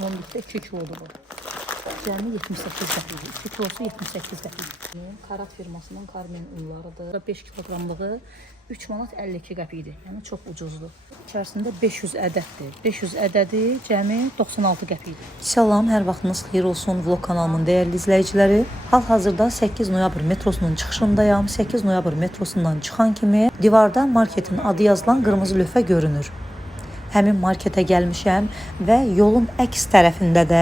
Limon bitdə 2 kilodur bu. Cəmi 78 qəpik. 2 kilosu 78 qəpik. Karat firmasının Carmen unlarıdır. 5 kilogramlığı 3 manat 52 qəpikdir. Yəni çox ucuzdur. İçərisində 500 ədəddir. 500 ədədi cəmi 96 qəpikdir. Salam, hər vaxtınız xeyir olsun vlog kanalımın dəyərli izləyiciləri. Hal-hazırda 8 noyabr metrosunun çıxışındayam. 8 noyabr metrosundan çıxan kimi divarda marketin adı yazılan qırmızı lövhə görünür. Həmin marketə gəlmişəm və yolun əks tərəfində də,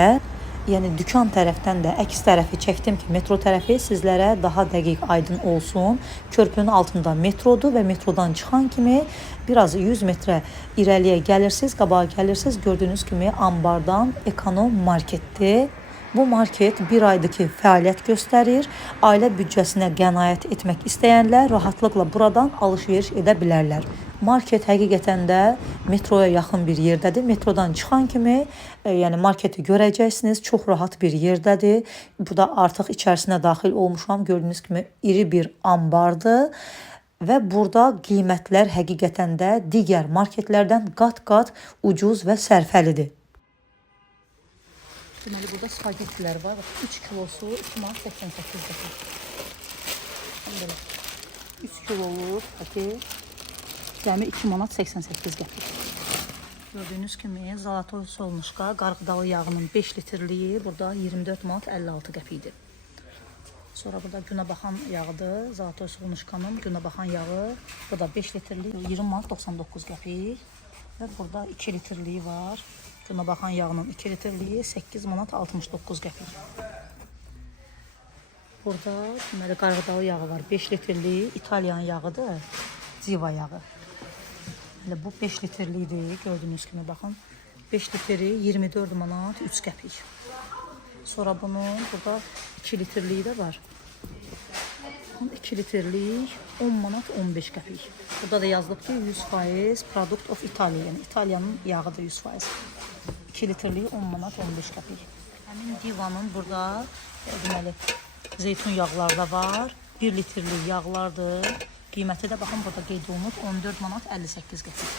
yəni dükan tərəfdən də əks tərəfi çəkdim ki, metro tərəfi sizlərə daha dəqiq aydın olsun. Körpünün altında metrodur və metrodan çıxan kimi biraz 100 metrə irəliyə gəlirsiniz, qabağa gəlirsiniz. Gördüyünüz kimi ambardan ekonom marketdir. Bu market bir aydır ki, fəaliyyət göstərir. Ailə büdcəsinə qənaət etmək istəyənlər rahatlıqla buradan alış-veriş edə bilərlər. Market həqiqətən də metroya yaxın bir yerdədir. Metrodan çıxan kimi, yəni marketi görəcəksiniz. Çox rahat bir yerdədir. Burada artıq içərisinə daxil olmuşam. Gördüyünüz kimi iri bir ambardır. Və burada qiymətlər həqiqətən də digər marketlərdən qat-qat ucuz və sərfəlidir. Deməli, burada spagettilər var. 3 kilosu 2 manat 88 qəpik. 3 kiloluk paket cəmi 2 manat 88 qəpik. Gördüyünüz kimi Zolatoy Solnuşka qarğıdalı yağının 5 litrliyi burada 24 manat 56 qəpikdir. Sonra burada günəbaxan yağıdır. Zolatoy Solnuşkanın günəbaxan yağı burada 5 litrliyi 20 manat 99 qəpik. Və burada 2 litrliyi var. Günəbaxan yağının 2 litrliyi 8 manat 69 qəpik. Burada deməli qarğıdalı yağı var. 5 litrliyi İtalyan yağıdır. Ziva yağı. Deməli bu 5 litrliyidir. Gördüyünüz kimi baxın. 5 litri 24 manat 3 qəpik. Sonra bunun burada 2 litrliyi də var. 2 litrlik 10 manat 15 qəpik. Burada da yazılıb ki 100% product of Italy, yəni İtalyanın yağıdır 100%. 2 litrlik 10 manat 15 qəpik. Həmin divanın burada deməli zeytun yağları da var. 1 litrlik yağlardır. Qiyməti də baxın burada qeyd olunub 14 manat 58 qəpik.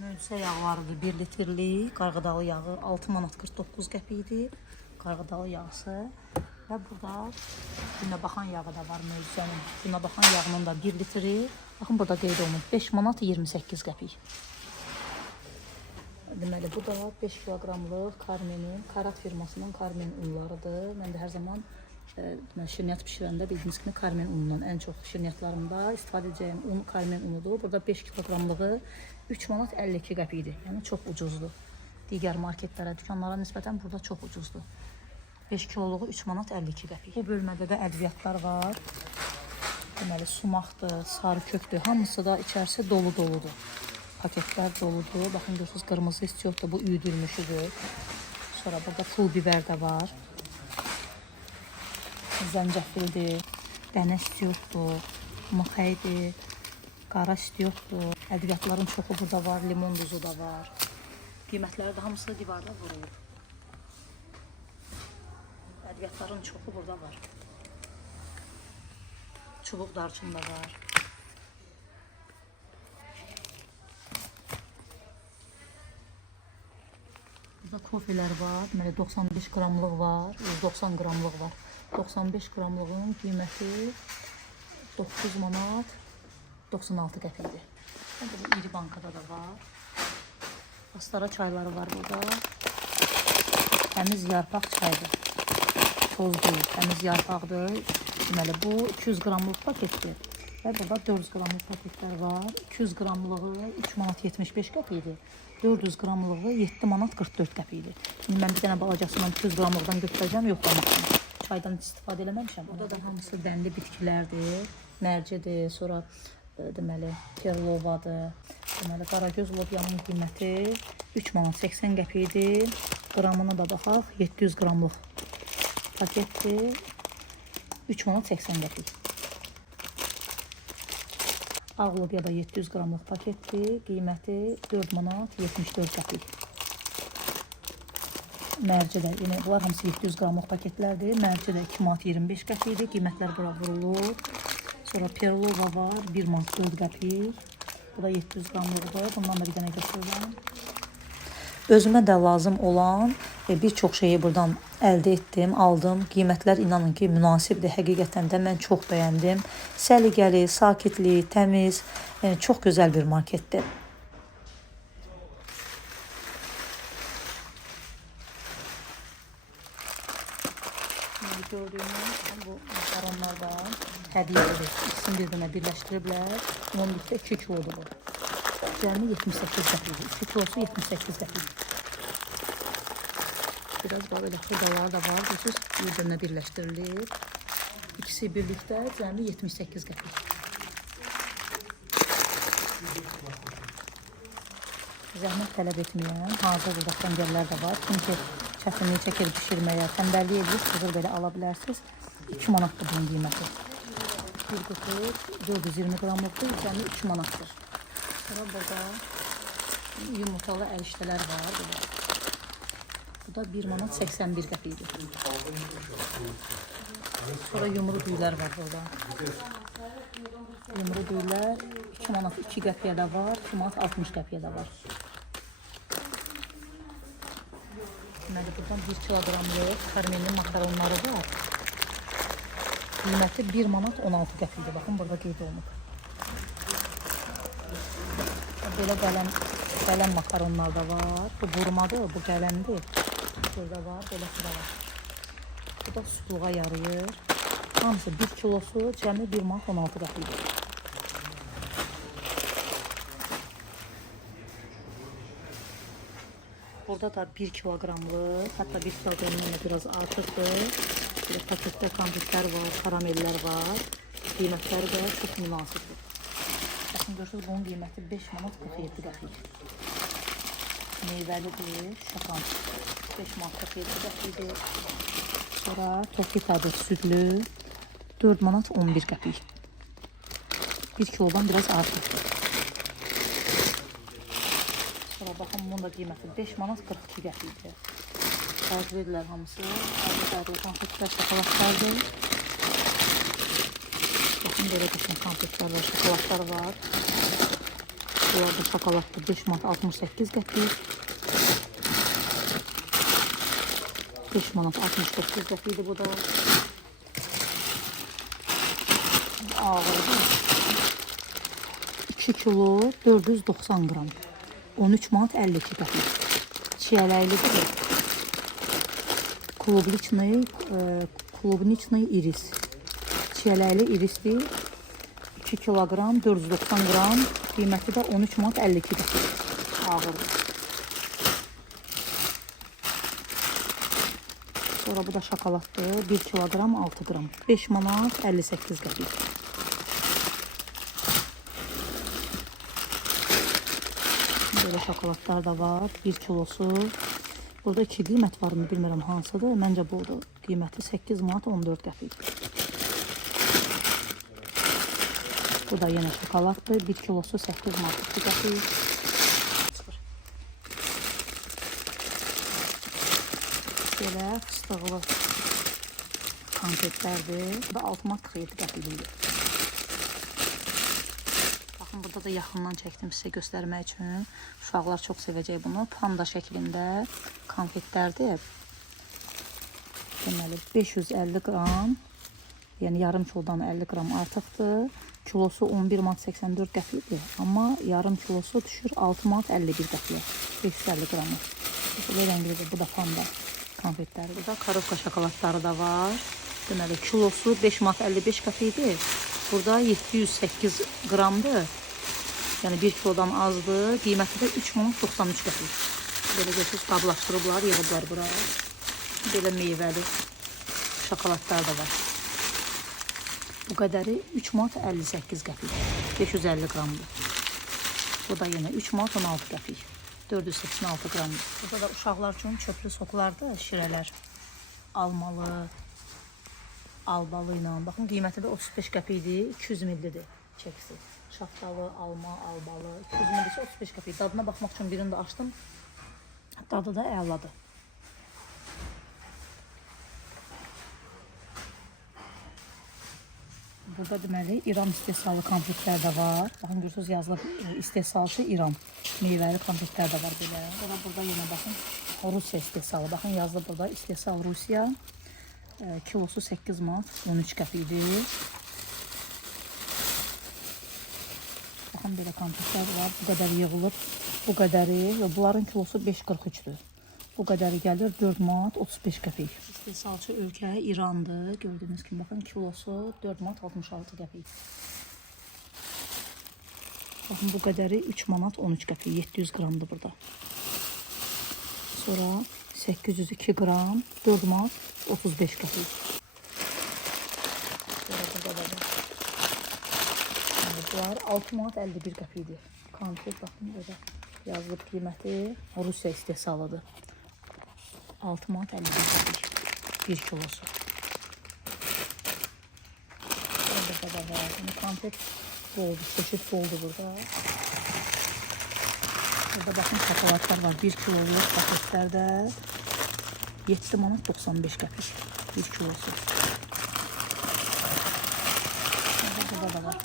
Möcüzə yağlarıdır 1 litrlik. Qarğıdalı yağı 6 manat 49 qəpikdir. Qarğıdalı yağısı. Və burada günəbaxan yağı da var möcüzənin. Günəbaxan yağının da 1 litri. Baxın burada qeyd olunub 5 manat 28 qəpik. Deməli bu da 5 kiloqramlıq Carmen'in, Karat firmasının Carmen unlarıdır. Mən də hər zaman şirniyyat pişirəndə bildiyiniz kimi Carmen unundan ən çox şirniyyatlarımda istifadə edəcəyim un Carmen unudur. Burada 5 kiloqramlığı 3 manat 52 qəpikdir. Yəni çox ucuzdur. Digər marketlərə, dükanlara nisbətən burada çox ucuzdur. 5 kiloluğu 3 manat 52 qəpik. Bu bölmədə də ədviyyatlar var. Deməli sumaqdır, sarı kökdür. Hamısı da içərisi dolu-doludur. Paketlər doludur. Baxın görürsünüz qırmızı istiotdur. Bu üyüdülmüşüdür. Sonra burada pul biber də var. Zəncəfildir. Dənə istiotdur. Mıxəydir. Qara istiotdur. Ədviyyatların çoxu burada var. Limon duzu da var. Qiymətləri də hamısı divarda vurulur. Ədviyyatların çoxu burada var. Çubuq darçın da var. Burada kofelər var. Deməli 95 qramlıq var. 190 qramlıq var. 95 qramlığın qiyməti 9 manat 96 qəpikdir. Bu iri bankada da var. Astara çayları var burada. Təmiz yarpaq çaydır. Toz deyil, təmiz yarpaqdır. Deməli bu 200 qramlıq paketdir. Və burada 400 qramlıq paketlər var. 200 qramlığı 3 manat 75 qəpikdir. 400 qramlığı 7 manat 44 qəpikdir. Şimdi mən bir dənə balacasından 200 qramlıqdan götürəcəm, yoxlamaq üçün. Çaydan istifadə eləməmişəm. Burada da hamısı dənli bitkilərdir. Mərcidir, sonra deməli perlovadır. Deməli qaragöz lobyanın qiyməti 3 manat 80 qəpikdir. Qramına da baxaq, 700 qramlıq paketdir. 3 manat 80 qəpik. Ağ lobya da 700 qramlıq paketdir. Qiyməti 4 manat 74 qəpik. Mərci də, yəni bunlar hamısı 700 qramlıq paketlərdir. Mərci də 2 manat 25 qəpikdir. Qiymətlər bura vurulur. Sonra perlova var 1 manat 4 qəpik. Bu da 700 qramlıqdır. Bundan da bir dənə götürürəm. Özümə də lazım olan bir çox şeyi buradan əldə etdim, aldım. Qiymətlər inanın ki, münasibdir. Həqiqətən də mən çox bəyəndim. Səliqəli, sakitli, təmiz, çox gözəl bir marketdir. Gördüğünüz bu makaronlar da hədiyədir. İkisini bir-birinə birləşdiriblər. Ümumilikdə 2 kilodur bu. Cəmi 78 qəpikdir. 2 kilosu 78 qəpik. Biraz böyle xırdalar da var. Bilirsiniz, bir-birinə birləşdirilir. İkisi birlikdə cəmi 78 qəpik. Zəhmət tələb etməyən hazır burada xəngəllər də var. Çünki çətinlik çəkir pişirməyə, tənbəllik edirsiniz, hazır belə ala bilərsiniz. 2 manatdır bunun qiyməti. Bir qutu 420 qramlıqdır, cəmi 2 manatdır. Sonra burada yumurtalı ərişdələr var. Bu da 1 manat 81 qəpikdir. Sonra yumru düylər var burada. Yumru düylər 2 manat 2 qəpiyə də var, 2 manat 60 qəpiyə də var. Deməli, buradan 1 kilogramlıq karmelli makaronları var. Qiyməti 1 manat 16 qəpikdir. Baxın, burada qeyd olunub. Belə qələm makaronlar da var. Bu burmadır, bu qələmdir. Burada var, belə sıra var. Bu da suluğa yarayır. Hamısı 1 kilosu cəmi 1 manat 16 qəpikdir. Burada da 1 kilogramlıq, hatta 1 kilogramdan biraz artıqdır. Böyle paketdə konfetlər var, karamellər var. Qiymətləri də çox münasibdir. Baxın, görürsünüz, bunun qiyməti 5 manat 47 qəpik. Meyvəlidir, şokan 5 manat 47 qəpikdir. Sonra Tokitadır, südlü 4 manat 11 qəpik. 1 kilodan biraz artıqdır. Sonra baxın, bunun da qiyməti 5 manat 42 qəpikdir. Fərqli edirlər hamısı. Fərqli konfetlər, şokoladlardır. Baxın, belə qəşəng konfetlər var, şokoladlar var. Bunlar da şokoladdır, 5 manat 68 qəpik. 5 manat 69 qəpikdir bu da. Ağırdır. 2 kilo 490 qram. 13 manat 52 qəpik. Çiyələklidir. Klubniçnıy iris. Çiyələkli irisdir. 2 kilogram 490 qram. Qiyməti də 13 manat 52 qəpik. Ağırdır. Sonra bu da şokoladdır. 1 kilogram 6 qram. 5 manat 58 qəpik. Böyle şokoladlar da var. 1 kilosu. Burada 2 qiymət var mı bilmirəm hansıdır. Məncə budur. Qiyməti 8 manat 14 qəpik. Bu da yenə şokoladdır. 1 kilosu 8 manat 2 qəpik. Belə fıstıqlı konfetlərdir. Bu da 6 manat 47 qəpikdir. Burada da yaxından çəkdim sizə göstərmək üçün. Uşaqlar çox sevəcək bunu. Panda şəklində konfetlərdir. Deməli 550 qram, yəni yarım kilodan 50 qram artıqdır. Kilosu 11 manat 84 qəpikdir. Amma yarım kilosu düşür 6 manat 51 qəpiyə. 550 qramı. Belə rənglidir. Bu da panda konfetləri. Burada Karovka şokoladları da var. Deməli kilosu 5 manat 55 qəpikdir. Burada 708 qramdır. Yəni 1 kilodan azdır. Qiyməti də 3 manat 93 qəpik. Belə görürsünüz, qablaşdırıblar, yığıblar bura. Belə meyvəli şokoladlar da var. Bu qədəri 3 manat 58 qəpik. 550 qramdır. Bu da yenə 3 manat 16 qəpik. 486 qramdır. Burada da uşaqlar üçün çöplü soklarda şirələr. Almalı, albalı ilə. Baxın, qiyməti də 35 qəpikdir. 200 millidir çəkisi. Şaftalı, alma, albalı. 200 millidirsə 35 qəpik. Dadına baxmaq üçün birini də açdım. Dadı da əladır. Burada deməli İran istehsalı konfetlər də var. Baxın görürsünüz yazılıb istehsalçı İran. Meyvəli konfetlər də var belə. Burada yenə baxın Rusiya istehsalı. Baxın yazılıb burada istehsal Rusiya. Kilosu 8 manat 13 qəpikdir. Baxın belə konfetlər var. Bu qədər yığılıb. Bu qədəri, bunların kilosu 5.43'dür. Bu qədəri gəlir 4 manat 35 qəpik. İstehsalçı ölkə İrandır. Gördüyünüz kimi baxın kilosu 4 manat 66 qəpik. Baxın bu qədəri 3 manat 13 qəpik. 700 qramdır burada. Sonra 802 qram 4 manat 35 qəpik. Sonra burada da var. Bunlar 6 manat 51 qəpikdir. Konfet baxın burada yazılıb qiyməti Rusiya istehsalıdır. 6 manat 51 qəpik 1 kilosu. Burada da var. Konfet boldu, çeşit boldu burada. Burada baxın şokoladlar var. 1 kiloluk paketlərdə 7 manat 95 qəpik 1 kilosu. Burada da var.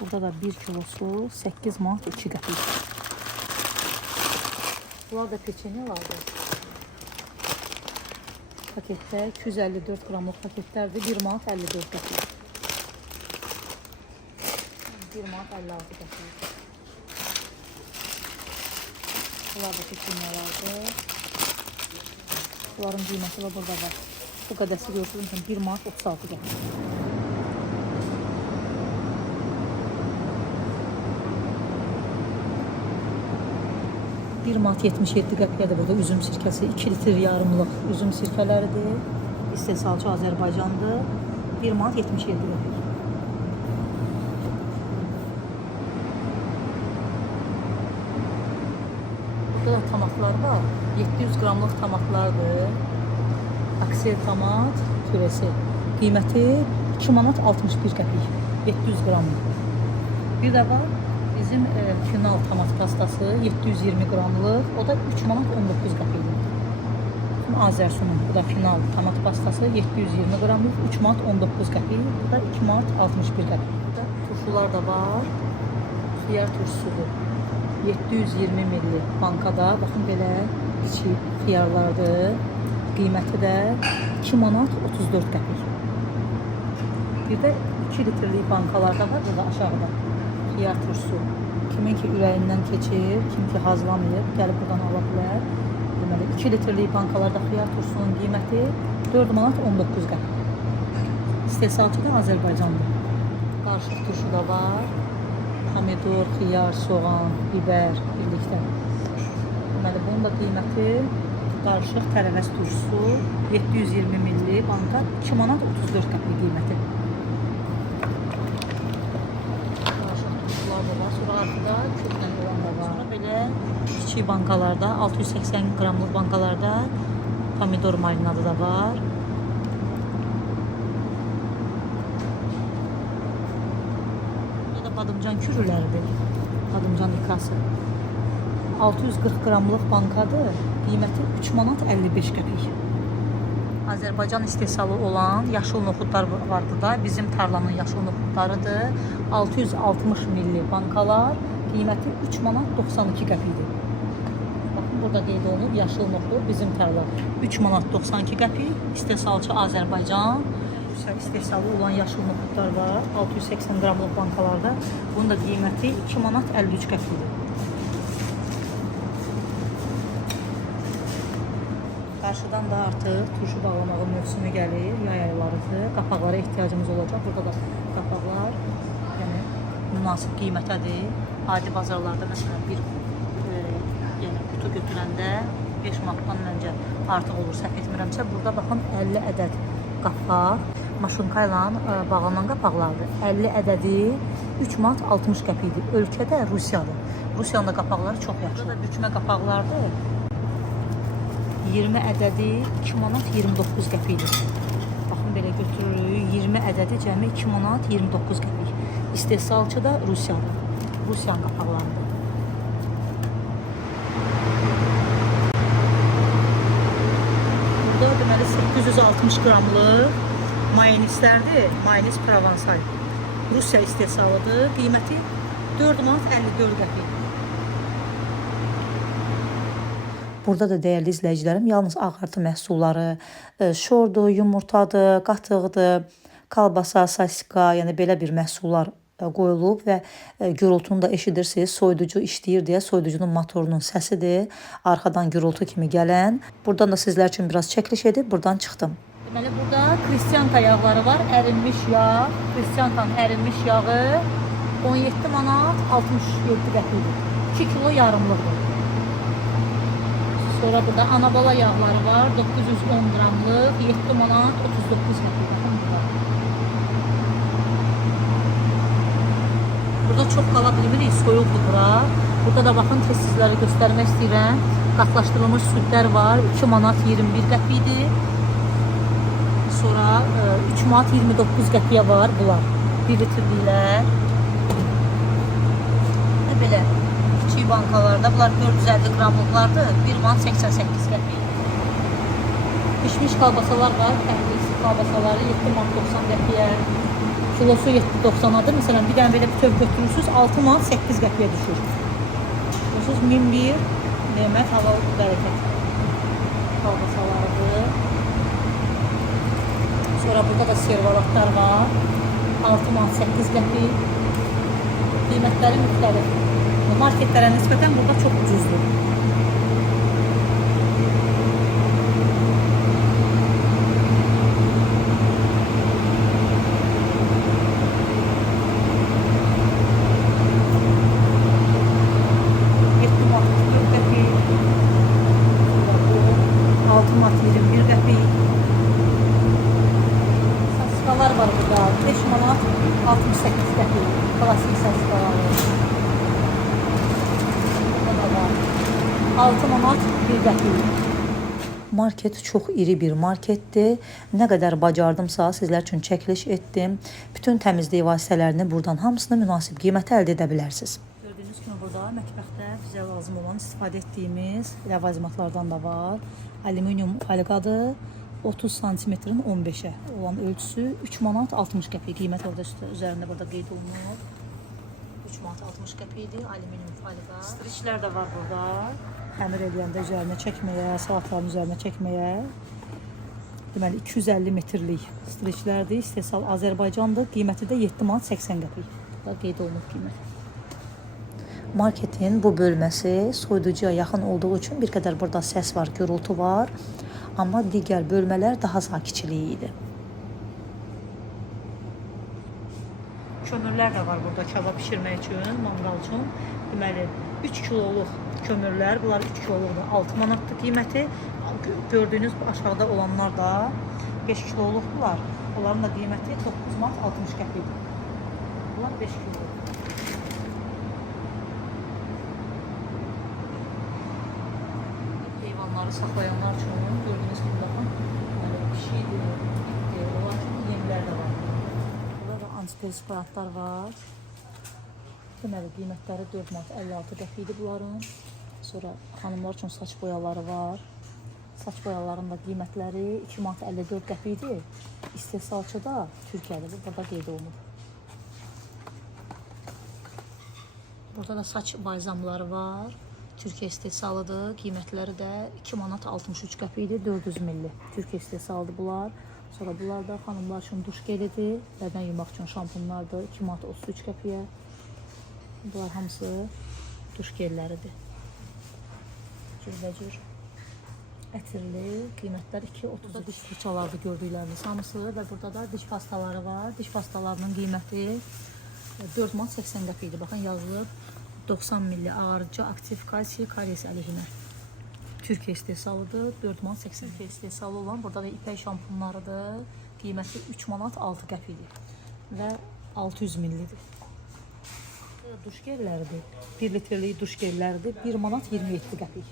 Burada da 1 kilosu 8 manat 2 qəpik. Bunlar da peçenyelardır. Paketdə 254 qramlıq paketlərdir. 1 manat 54 qəpik. 1 manat 56 qəpik. Bunlar da peçenyelardır. Bunların qiyməti də burada var. Bu qədəsi görürsünüz 1 manat 36 qəpik. 1 manat 77 qəpiyə də burada üzüm sirkəsi 2 litr yarımlıq üzüm sirkələridir. İstehsalçı Azərbaycandır. 1 manat 77 qəpik. Burada da tomatlar var. 700 qramlıq tomatlardır. Aksel tomat püresi. Qiyməti 2 manat 61 qəpik. 700 qramlıq. Bir də var bizim final tomat pastası 720 qramlıq. O da 3 manat 19 qəpikdir. Azərsunun bu da final tomat pastası 720 qramlıq 3 manat 19 qəpik. Bu da 2 manat 61 qəpik. Burada turşular da var. Xiyar turşusudur. 720 milli bankada. Baxın belə kiçik xiyarlardır. Qiyməti də 2 manat 34 qəpik. Bir də 2 litrlik bankalarda var burada aşağıda. Xiyar turşusu. Kimin ki ürəyindən keçir, kim ki hazırlamayıb, gəlib buradan ala bilər. Deməli 2 litrlik bankalarda xiyar turşusunun qiyməti 4 manat 19 qəpik. İstehsalçı da Azərbaycandır. Qarışıq turşu da var. Pomidor, xiyar, soğan, biber birlikdə. Deməli bunun da qiyməti qarışıq tərəvəz turşusu 720 milli banka 2 manat 34 qəpik qiyməti. Sonra artıda kökdən olan da var. Sonra belə kiçik bankalarda 680 qramlıq bankalarda pomidor marinadı da var. Bu da badımcan kürüləridir. Badımcan ikrası. 640 qramlıq bankadır. Qiyməti 3 manat 55 qəpik. Azərbaycan istehsalı olan yaşıl noxudlar var burada. Bizim tarlanın yaşıl noxudlarıdır. 660 milli bankalar. Qiyməti 3 manat 92 qəpikdir. Baxın burada qeyd olunub yaşıl noxud bizim tarla 3 manat 92 qəpik. İstehsalçı Azərbaycan. İstehsalı olan yaşıl noxudlar var. 680 qramlıq bankalarda. Bunun da qiyməti 2 manat 53 qəpikdir. Qarşıdan da artıq turşu bağlamağın mövsümü gəlir, yay aylarıdır. Qapaqlara ehtiyacımız olacaq. Burada da qapaqlar yəni, münasib qiymətədir. Adi bazarlarda məsələn bir yəni, kutu götürəndə 5 manatdan məncə artıq olur, səhv etmirəmsə. Burada baxın 50 ədəd qapaq, maşınka ilə bağlanan qapaqlardır. 50 ədədi 3 manat 60 qəpikdir. Ölkədə Rusiyadır. Rusiyanın da qapaqları çox yaxşı. Burada da bükmə qapaqlardır. 20 ədədi 2 manat 29 qəpikdir. Baxın belə götürürük. 20 ədədi cəmi 2 manat 29 qəpik. İstehsalçı da Rusiyadır. Rusiyanın qapaqlarıdır. Burada deməli 860 qramlıq Mayonislərdir. Mayonis Provençal. Rusiya istehsalıdır. Qiyməti 4 manat 54 qəpik. Burada da dəyərli izləyicilərim, yalnız ağartı məhsulları, şordur, yumurtadır, qatıqdır, kalbasa, sasika, yəni belə bir məhsullar qoyulub və gürültünü də eşidirsiniz. Soyuducu işləyir deyə soyuducunun motorunun səsidir. Arxadan gürültü kimi gələn. Buradan da sizlər üçün biraz çəkiliş edib buradan çıxdım. Deməli burada Kristianka yağları var, ərinmiş yağ. Kristiankanın ərinmiş yağı 17 manat 67 qəpikdir. 2 kilo yarımlıqdır. Sonra burada anabala yağları var, 910 qramlıq, 7 manat 39 qəpik. Burada çox qala bilmirik, soyuqdur bura. Burada da baxın, sizlərə göstərmək istəyirəm. Qatlaşdırılmış südlər var, 2 manat 21 qəpikdir. Sonra 3 manat 29 qəpiyə var bunlar. 1 litrliklər. Belə kiçik bankalarda bunlar 450 qramlıqlardır. 1 manat 88 qəpik. Pişmiş kalbasalar var, kəndisi kalbasaları 7 manat 90 qəpiyə. Kilosu 7.90'adır. Mesela bir dənə belə bütöv götürürsünüz, 6 manat 8 qəpiyə düşür. Görürsünüz, 1001 nemət hava bərəkət kalbasalarıdır. Sonra burada da servalatlar var. 6 manat 8 qəpik. Qiymətləri müxtəlif. Marketlərə nisbətən burada çox ucuzdur. Sasikalar var burada. 5 manat 68 qəpik. Klasik sasikalar. Burada da 6 manat 1 qəpik. Market çox iri bir marketdir. Nə qədər bacardımsa sizlər üçün çəkiliş etdim. Bütün təmizlik vasitələrini buradan hamısını münasib qiymətə əldə edə bilərsiniz. Gördüyünüz kimi burada mətbəxdə bizə lazım olan istifadə etdiyimiz ləvazimatlardan da var. Alüminium folqadır. 30 santimetrin 15'e olan ölçüsü 3 manat 60 qəpik. Qiymət orada üzərində burada qeyd olunur. 3 manat 60 qəpikdir. Alüminium folqa. Striçlər də var burada. Xəmir eləyəndə üzərinə çəkməyə, salatların üzərinə çəkməyə. Deməli 250 metrlik striçlərdir. İstehsal Azərbaycandır. Qiyməti də 7 manat 80 qəpik. Burada qeyd olunub qiymət. Marketin bu bölməsi soyuducuya yaxın olduğu üçün bir qədər burada səs var, gürültü var. Amma digər bölmələr daha sakitçiliyi idi. Kömürlər də var burada kebab bişirmək üçün, manqal üçün. Deməli 3 kiloluq kömürlər, bunlar 3 kiloluqdur, 6 manatdır qiyməti. Gördüyünüz aşağıda olanlar da 5 kiloluqdular. Onların da qiyməti 9 manat 60 qəpikdir. Bunlar 5 kiloluq. Heyvanları saxlayanlar üçün gördüyünüz gibi baxın, pişikdir, itdir, onlar üçün yemlər də var. Burada da antiperspirantlar var. Deməli, qiymətləri 4 manat 56 qəpikdir bunların. Sonra xanımlar üçün saç boyaları var. Saç boyalarının da qiymətləri 2 manat 54 qəpikdir. İstehsalçıda Türkiyədə burada qeyd olunur. Burada da saç balzamları var. Türkiyə istehsalıdır. Qiymətləri də 2 manat 63 qəpikdir. 400 milli. Türkiyə istehsalıdır bunlar. Sonra bunlar da xanımlar üçün duş gelidir. Bədən yumaq üçün şampunlardır. 2 manat 33 qəpiyə. Bunlar hamısı duş gelləridir. Cürbəcür. Ətirli. Qiymətləri 2.30 diş fırçalardır gördükləriniz hamısı. Və burada da diş pastaları var. Diş pastalarının qiyməti 4 manat 80 qəpikdir. Baxın yazılıb. 90 milli ağarıcı aktif kalsiy karies əleyhinə. Türkiyə istehsalıdır. 4 manat 80 qəpik istehsalı olan. Burada da ipək şampunlarıdır. Qiyməti 3 manat 6 qəpikdir. Və 600 millidir. Duş gelləridir. 1 litrlik duş gelləridir. 1 manat 27 qəpik.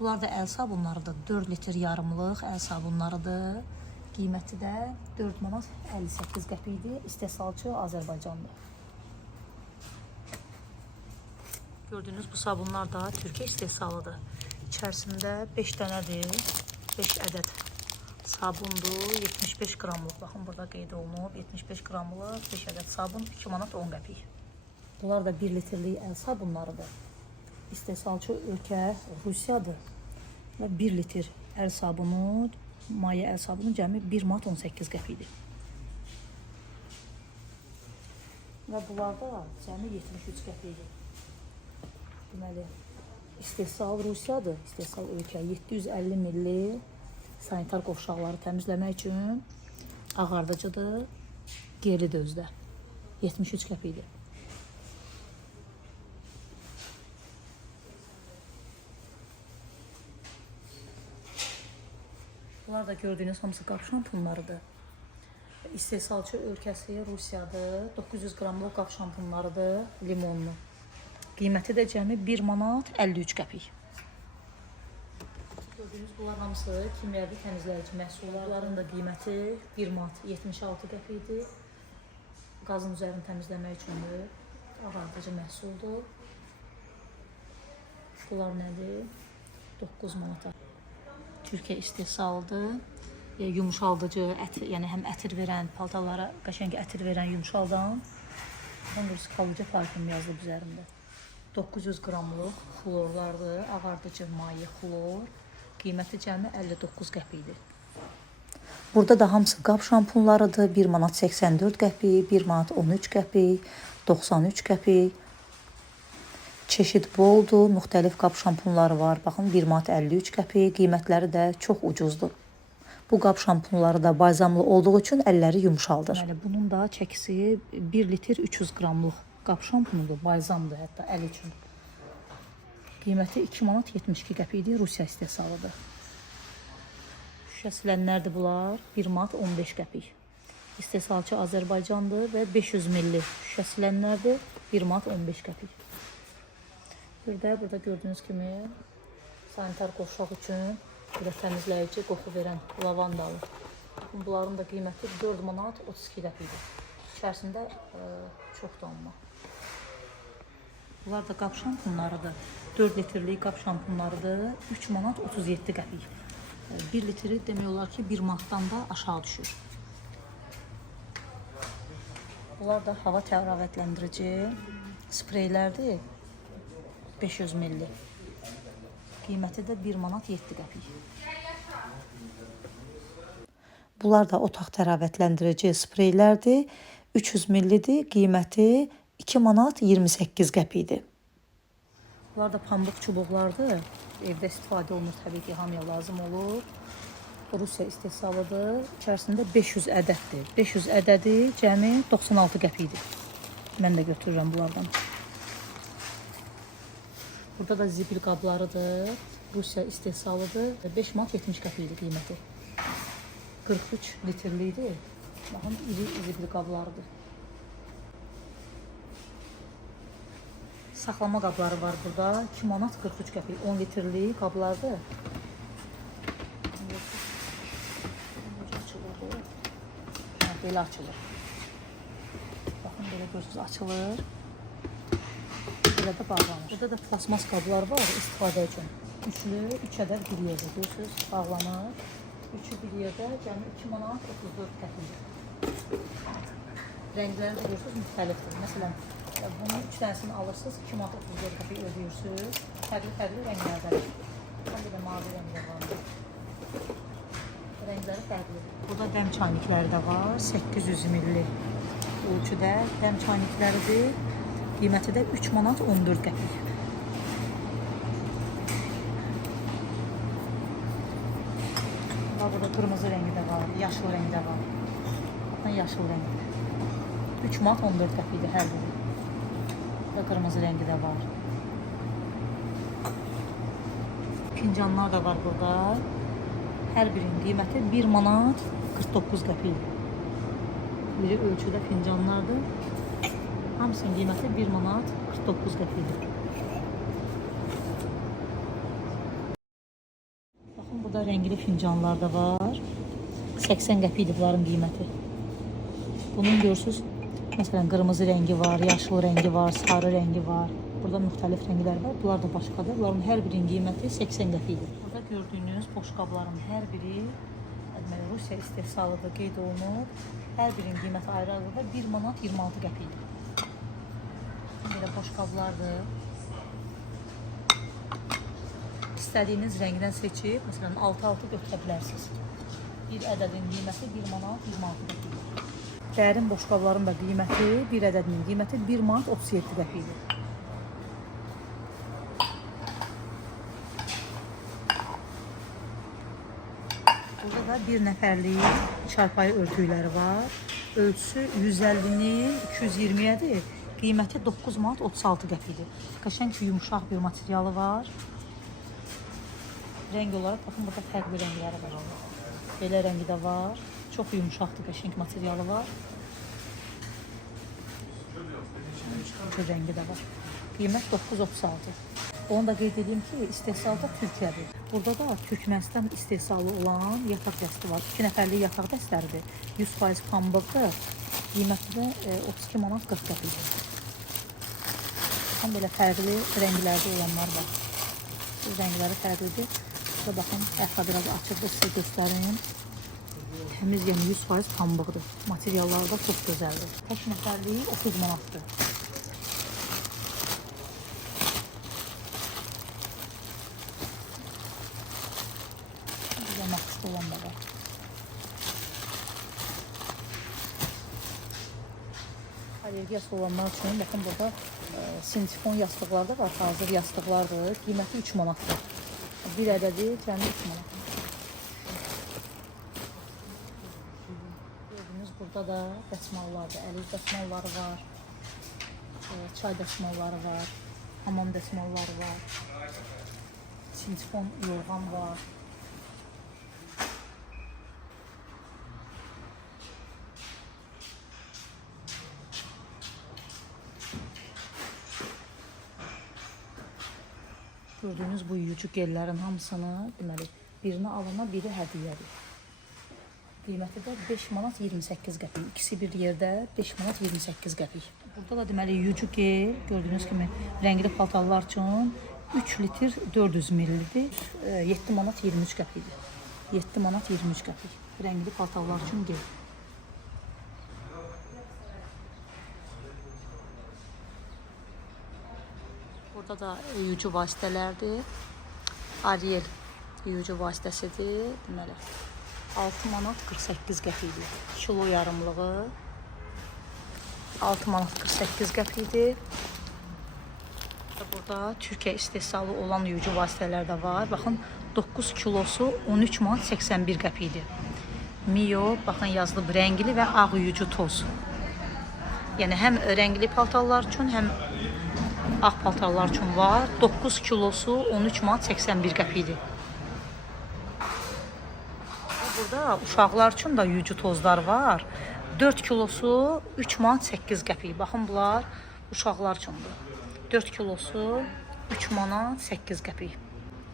Bunlar da əl sabunlarıdır. 4 litr yarımlıq əl sabunlarıdır. Qiyməti də 4 manat 58 qəpikdir. İstehsalçı Azərbaycandır. Gördüyünüz bu sabunlar da Türkiyə istehsalıdır. İçərisində 5 dənədir. 5 ədəd sabundur. 75 qramlıq. Baxın burada qeyd olunub. 75 qramlıq 5 ədəd sabun 2 manat 10 qəpik. Bunlar da 1 litrlik əl sabunlarıdır. İstehsalçı ölkə Rusiyadır. Və 1 litr əl sabunu, maye əl sabunu cəmi 1 manat 18 qəpikdir. Və bunlarda cəmi 73 qəpikdir. Deməli, istehsal Rusiyadır. İstehsal ölkə 750 milli sanitar qovşaqları təmizləmək üçün ağardıcıdır. Geri dözdə 73 qəpikdir. Bunlar da gördüyünüz hamısı qap şampunlarıdır. İstehsalçı ölkəsi Rusiyadır. 900 qramlıq qap şampunlarıdır, limonlu. Qiyməti də cəmi 1 manat 53 qəpik. Gördüyünüz bunlar hamısı kimyəvi təmizləyici məhsullarının da qiyməti 1 manat 76 qəpikdir. Qazın üzərini təmizləmək üçündür. Ağardıcı məhsuldur. Bunlar nədir? 9 manata. Türkiyə istehsalıdır. Yumuşaldıcı, yəni həm ətir verən, paltalara qəşəng ətir verən yumuşaldan. Bunun kalıcı parfüm yazılıb üzərində. 900 qramlıq florlardır, ağardıcı maye flor. Qiyməti cəmi 59 qəpikdir. Burada da hamısı qap şampunlarıdır. 1 manat 84 qəpik, 1 manat 13 qəpik, 93 qəpik. Çeşid boldur, müxtəlif qap şampunları var. Baxın 1 manat 53 qəpik, qiymətləri də çox ucuzdur. Bu qap şampunları da balzamlı olduğu üçün əlləri yumşaldır. Deməli, bunun da çəkisi 1 litr 300 qramlıq qap şampunudur, balzamdır hətta əl üçün. Qiyməti 2 manat 72 qəpikdir, Rusiya istehsalıdır. Şüşə silənlərdir bunlar, 1 manat 15 qəpik. İstehsalçı Azərbaycandır və 500 milli şüşə silənlərdir, 1 manat 15 qəpik. Burada gördüyünüz kimi sanitar qovşaq üçün burada təmizləyici qoxu verən lavandalı. Bunların da qiyməti 4 manat 32 qəpikdir. İçərisində çox damla. Bunlar da qap şampunlarıdır. 4 litrlik qap şampunlarıdır. 3 manat 37 qəpik. 1 litri demək olar ki 1 manatdan da aşağı düşür. Bunlar da hava təravətləndirici spreylərdir. 500 milli. Qiyməti də 1 manat 7 qəpik. Bunlar da otaq təravətləndirici spreylərdir. 300 millidir. Qiyməti 2 manat 28 qəpikdir. Bunlar da pambıq çubuqlardır. Evdə istifadə olunur, təbii ki, hamıya lazım olur. Rusiya istehsalıdır. İçərisində 500 ədəddir. 500 ədədi cəmi 96 qəpikdir. Mən də götürürəm bunlardan. Burada da zibil qablarıdır. Rusiya istehsalıdır. 5 manat 70 qəpikdir qiyməti. 43 litrlidir. Baxın, iri zibil qablarıdır. Saxlama qabları var burada. 2 manat 43 qəpik. 10 litrlik qablardır. Belə açılır. Baxın, belə görürsünüz, açılır. Belə də bağlanır. Burada da plasmas qablar var istifadə üçün. Üçlü, 3 ədəd bir yerdə görürsünüz, bağlanır. Üçü bir yerdə cəmi 2 manat 34 qəpikdir. Rəngləri də görürsünüz, müxtəlifdir. Məsələn, bunun 3 dənəsini alırsınız, 2 manat 34 qəpik ödəyirsiniz. Fərqli rənglərdir. Bir də mavi rənglər var. Rəngləri fərqlidir. Burada dəm çaynikləri də var. 800 milli ölçüdə dəm çaynikləridir. Qiyməti də 3 manat 14 qəpik. Burada qırmızı rəngi də var, yaşıl rəngi də var. Baxın, yaşıl rəngi. 3 manat 14 qəpikdir hər biri. Burada qırmızı rəngi də var. Fincanlar da var burada. Hər birinin qiyməti 1 manat 49 qəpikdir. Biri ölçüdə fincanlardır. Hamısının qiyməti 1 manat 49 qəpikdir. Baxın, burada rəngli fincanlar da var. 80 qəpikdir bunların qiyməti. Bunun görürsünüz, məsələn, qırmızı rəngi var, yaşıl rəngi var, sarı rəngi var. Burada müxtəlif rənglər var. Bunlar da başqadır. Bunların hər birinin qiyməti 80 qəpikdir. Burada gördüyünüz boşqabların hər biri deməli Rusiya istehsalıdır, qeyd olunub. Hər birinin qiyməti ayrı-ayrıdır. 1 manat 26 qəpikdir. Belə boşqablardır. İstədiyiniz rəngdən seçib, məsələn 6-6 götürə bilərsiniz. Bir ədədin qiyməti 1 manat 26 qəpikdir. Dərin boşqabların da qiyməti, bir ədədinin qiyməti 1 manat 37 qəpikdir. Burada da bir nəfərlik çarpayı örtükləri var. Ölçüsü 150-nin 220-yədir. Qiyməti 9 manat 36 qəpikdir. Qəşəng yumuşaq bir materialı var. Rəng olaraq baxın burada fərqli rəngləri var. Belə rəngi də var. Çox yumuşaqdır, qəşəng materialı var. Bu rəngi də var. Qiymət 9.36. Onu da qeyd edeyim ki, istehsalda Türkiyədir. Burada da Türkmənistan istehsalı olan yataq dəsti var. 2 nəfərlik yataq dəstləridir. 100% pambıqdır. Qiyməti də 32 manat 40 qəpikdir. Belə fərqli rənglərdə olanlar var. Bu rəngləri fərqlidir. Burada baxın, ətrafı biraz açıqdır, sizə göstərim. Təmiz, yəni 100% pambıqdır. Materialları da çox gözəldir. Tək nəfərliyi 30 manatdır. Maxusda olan da var. Allergiyası olanlar üçün, baxın burada sintifon yastıqlar da var. Hazır yastıqlardır. Qiyməti 3 manatdır. Bir ədədi cəmi 3 manat. Gördüyünüz burada da dəsmallardır. Əl dəsmalları var. Çay dəsmalları var. Hamam dəsmalları var. Sintifon yorğan var. Gördüyünüz bu yuyucu gellərin hamısını, deməli, birini alana biri hədiyyədir. Qiyməti də 5 manat 28 qəpik. İkisi bir yerdə 5 manat 28 qəpik. Burada da deməli yuyucu gel, gördüyünüz kimi rəngli paltarlar üçün 3 litr 400 ml-dir. 7 manat 23 qəpikdir. 7 manat 23 qəpik. Rəngli paltarlar üçün gel. Burada da yuyucu vasitələrdir. Ariel yuyucu vasitəsidir. Deməli, 6 manat 48 qəpikdir. Kilo yarımlığı 6 manat 48 qəpikdir. Burada Türkiyə istehsalı olan yuyucu vasitələr də var. Baxın, 9 kilosu 13 manat 81 qəpikdir. Mio, baxın yazılıb rəngli və ağ yuyucu toz. Yəni həm rəngli paltarlar üçün, həm ağ paltarlar üçün var. 9 kilosu 13 manat 81 qəpikdir. Burada uşaqlar üçün də yuyucu tozlar var. 4 kilosu 3 manat 8 qəpik. Baxın, bunlar uşaqlar üçündür. 4 kilosu 3 manat 8 qəpik.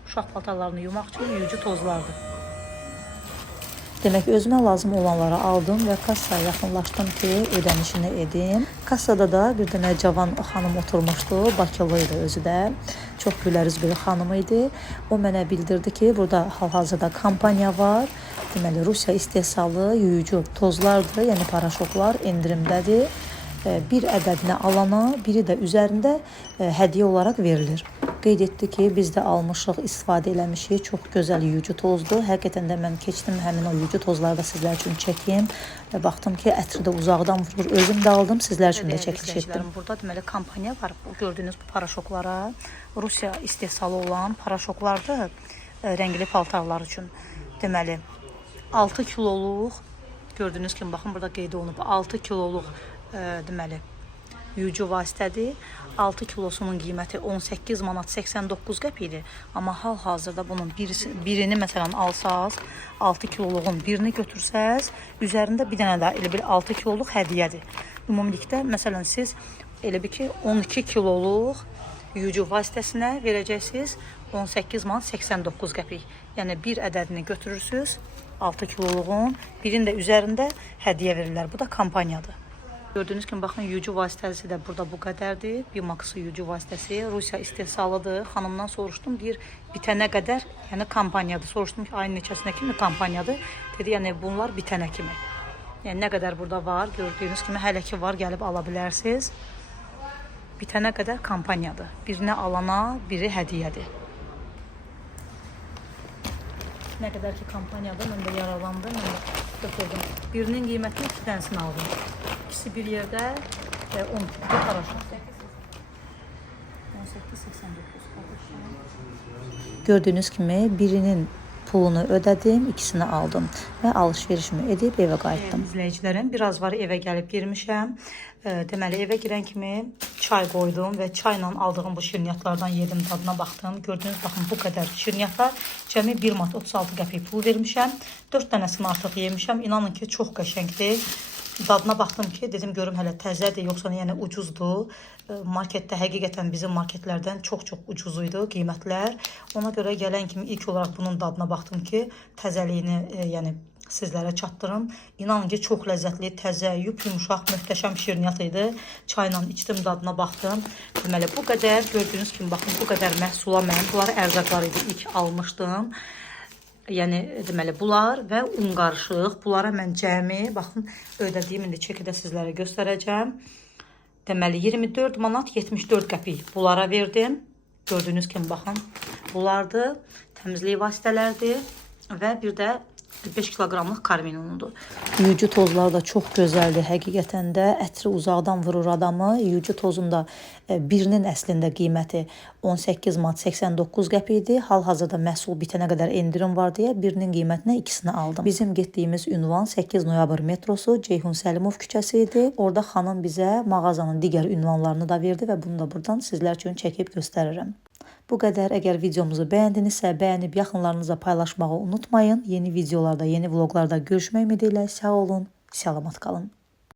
Uşaq paltarlarını yumaq üçün yuyucu tozlardır. Demək, özümə lazım olanları aldım və kassaya yaxınlaşdım ki, ödənişini edim. Kassada da bir dənə cavan xanım oturmuşdu, bakılı idi özü də. Çox güləriz bir xanım idi. O mənə bildirdi ki, burada hal-hazırda kampaniya var. Deməli, Rusiya istehsalı yuyucu tozlardır, yəni paraşoklar endirimdədir. Bir ədədini alana, biri də üzərində hədiyyə olaraq verilir. Qeyd etdi ki, biz də almışıq, istifadə eləmişik. Çox gözəl yuyucu tozdur. Həqiqətən də mən keçdim həmin o yuyucu tozları da sizlər üçün çəkim. Baxdım ki, ətri də uzaqdan vurur. Özüm də aldım, sizlər üçün də çəkiliş etdim. Burada deməli kampaniya var. Gördüyünüz bu paraşoklara Rusiya istehsalı olan paraşoklardır. Rəngli paltarlar üçün. Deməli 6 kiloluq, gördüyünüz kimi baxın burada qeyd olunub 6 kiloluq deməli yuyucu vasitədir. 6 kilosunun qiyməti 18 manat 89 qəpikdir. Amma hal-hazırda bunun birini məsələn alsaz, 6 kiloluğun birini götürsəz, üzərində bir dənə də elə bir 6 kiloluq hədiyyədir. Ümumilikdə məsələn siz elə bir ki 12 kiloluq yuyucu vasitəsinə verəcəksiniz 18 manat 89 qəpik. Yəni bir ədədini götürürsüz 6 kiloluğun, birinin də üzərində hədiyyə verirlər. Bu da kampaniyadır. Gördüğünüz kimi baxın, yucu vasitəsi də burada bu qədərdir. Bimax'ı yucu vasitəsi Rusiya istehsalıdır. Xanımdan soruşdum, deyir bitənə qədər, yəni kampaniyadır. Soruşdum ki, ayın neçəsinə kimi kampaniyadır. Dedi, yəni bunlar bitənə kimi. Yəni nə qədər burada var, gördüyünüz kimi hələ ki var, gəlib ala bilərsiniz. Bitənə qədər kampaniyadır. Birini alana, biri hədiyyədir. Nə qədər ki kampaniyadır, mən də yaralandım, mən də götürdüm. Birinin qiymətini 2 dənəsini aldım. İkisi bir yerdə 10 paraşüt. 18.89. Gördüyünüz kimi birinin pulunu ödədim, ikisini aldım və alış-verişimi edib evə qayıtdım. İzləyicilərim, biraz var evə gəlib girmişəm. Deməli, evə girən kimi çay qoydum və çayla aldığım bu şirniyyatlardan yedim, dadına baxdım. Gördüyünüz, baxın, bu qədər şirniyyatlar. Cəmi 1 manat 36 qəpik pul vermişəm. 4 dənəsini artıq yemişəm. İnanın ki, çox qəşəngdir. Dadına baxdım ki, dedim görüm hələ təzədir, yoxsa yəni ucuzdur. Marketdə həqiqətən bizim marketlərdən çox-çox ucuz idi qiymətlər. Ona görə gələn kimi ilk olaraq bunun dadına baxdım ki, təzəliyini yəni sizlərə çatdırım. İnanın ki, çox ləzzətli, təzə, yumuşaq, möhtəşəm şirniyyat idi. Çayla içdim, dadına baxdım. Deməli, bu qədər, gördüyünüz kimi, baxın, bu qədər məhsula mən, bunlar ərzaqlar idi, ilk almışdım. Yəni, deməli, bunlar və un qarışıq. Bunlara mən cəmi, baxın, ödədiyim indi çekidə sizlərə göstərəcəm. Deməli, 24 manat 74 qəpik bunlara verdim. Gördüyünüz kimi, baxın, bunlardır. Təmizlik vasitələrdir və bir də 5 kiloqramlıq karmin unudur. Yucu tozlar da çox gözəldir. Həqiqətən də ətri uzaqdan vurur adamı. Yucu tozunda birinin əslində qiyməti 18 manat 89 qəpikdir. Hal-hazırda məhsul bitənə qədər endirim var deyə birinin qiymətinə ikisini aldım. Bizim getdiyimiz ünvan 8 noyabr metrosu Ceyhun Səlimov küçəsi idi. Orada xanım bizə mağazanın digər ünvanlarını da verdi və bunu da buradan sizlər üçün çəkib göstərirəm. Bu qədər. Əgər videomuzu bəyəndinizsə, bəyənib yaxınlarınızla paylaşmağı unutmayın. Yeni videolarda, yeni vloglarda görüşmək ümidi ilə sağ olun, salamat qalın.